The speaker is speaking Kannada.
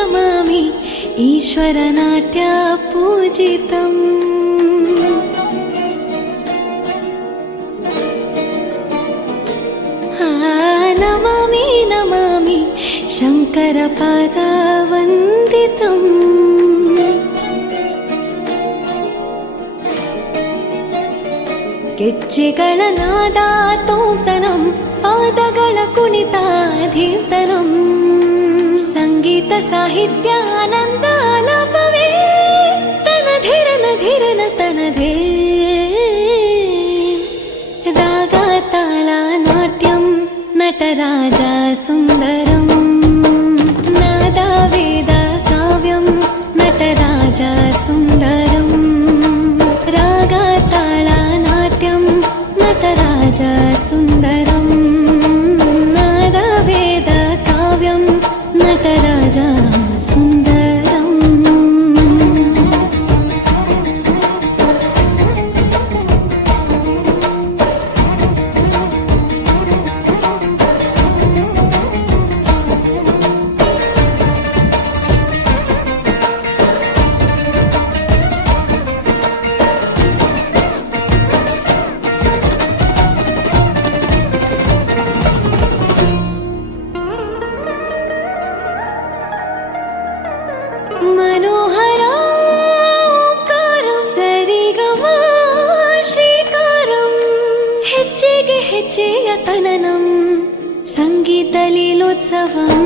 नमामि ईश्वरनाट्य पूजितम् नमामि नमामि शङ्करपादवन्दितम् ಗೆಜ್ಜೆಗಳ ನಾದ ತೋಂತನಂ ಪಾದಗಳ ಕುಣಿತಾಧೀರ್ತನಂ ಸಂಗೀತ ಸಾಹಿತ್ಯ ಆನಂದ ಆಲಾಪವೇ ತನಧಿರನ ಧಿರನ ತನಧೇ ರಾಗ ತಾಳ ನಾಟ್ಯಂ ನಟರಾಜ ಸುಂದರಂ ನಾದ ವೇದ ಕಾವ್ಯಂ ನಟರಾಜ ಸುಂದರಂ ರಾಗ ತಾಳ ನಾಟ್ಯಂ ನಟರಾಜ ಸುಂದರಂ ನಾದ ವೇದ ಕಾವ್ಯಂ ನಟರಾಜ ಸುಂದರಂ मनोहर ओंकारं सरिगमा श्रीकारं ಹೆಜ್ಜೆಗೆ ಹೆಜ್ಜೆಯ ತನನಂ ಸಂಗೀತ ಲೀಲೋತ್ಸವಂ